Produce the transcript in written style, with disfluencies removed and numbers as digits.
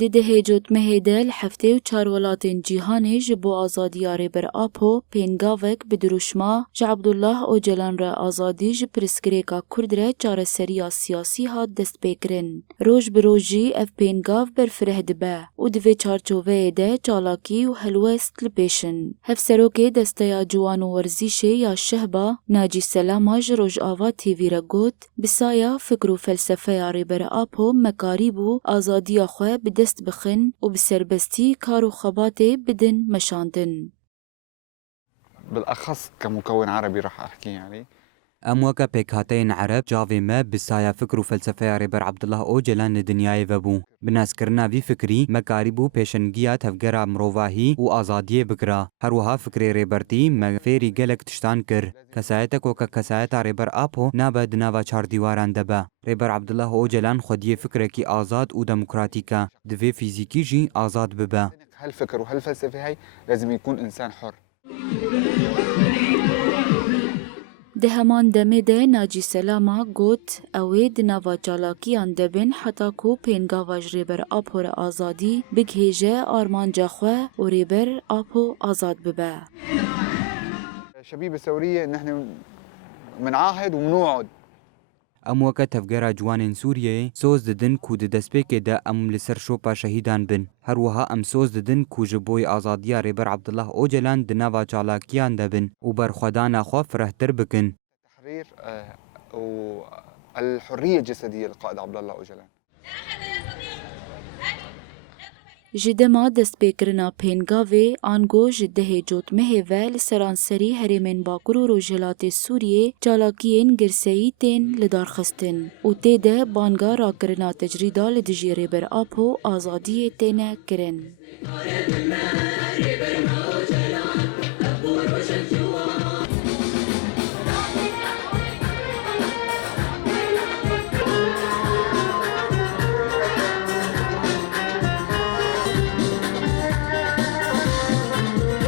دی دهیجوت مهیده لحفته و چار ولاتین جیهانی جبو آزادی ریبر آپو پینگاوک بدروشما جا عبدالله اوجلان را آزادی جب پرسکریکا کرد را چار سریا سیاسی ها دست بکرن. روش بروجی اف پینگاو برفره دبه و دوی چارچوه ده چالاکی و هلوست لپیشن. هف سروکه دسته یا جوان و ورزیشه یا شهبا ناجی سلاما جروج آوا تیوی را گوت بسایا فکر و فلسفه ریبر آپو مکاری بو آزادی خواه بدست بخن و بسربستی کار و خباته بدن مشاندن. بالأخص كمكون عربي راح أحكي يعني أموكا بيكاتين عرب جافي ما بسايا فكر وفلسفة ريبر عبدالله أوجلان لدنياي فبو بناس كرنا في فكري مكاربو بيشنگيا تفجرا مروفاهي و آزادية بكرا هروها فكري ريبرتي مغفيري گلك تشتان كر كسايتك وكا كسايتا ريبر آبو نابا دناوا چار ديواران دبا ريبر عبدالله أوجلان خوديه فكركي آزاد و ديمقراطيكا دفي فيزيكي جي آزاد ببا هالفكر وهالفلسفة هاي لازم يكون إنسان حر. ده همان دمه ده ناجی سلاما گوت اوه دناوا چالاکیان دبن حتا کو پینگاواج ریبر آپو را آزادی بگهیجه آرمان جاخوه و ریبر آپو آزاد ببه. شبيبة ثورية نحن منعاهد ومنوعد. ام وقت تفجر جوان سوريا سوز ددن كود دسبيك دا ام لسر شوبا شهيدان بن هروها ام سوز ددن كوجبوي آزاديا ريبر عبدالله اوجلان دناوا چالاكيان دبن وبر خدانا خوا فرهتر بكن تحرير والحرية الجسدية للقائد عبدالله اوجلان. جدما دست بکرنا پینگاوه آنگو جده جوت مهوه لسرانسری هریمن باکر و روجلات سوریه چالاکیین گرسهی تین لدارخستن و تیده بانگا را کرنا تجریدا لدجیره بر آپو آزادی تینه کرن.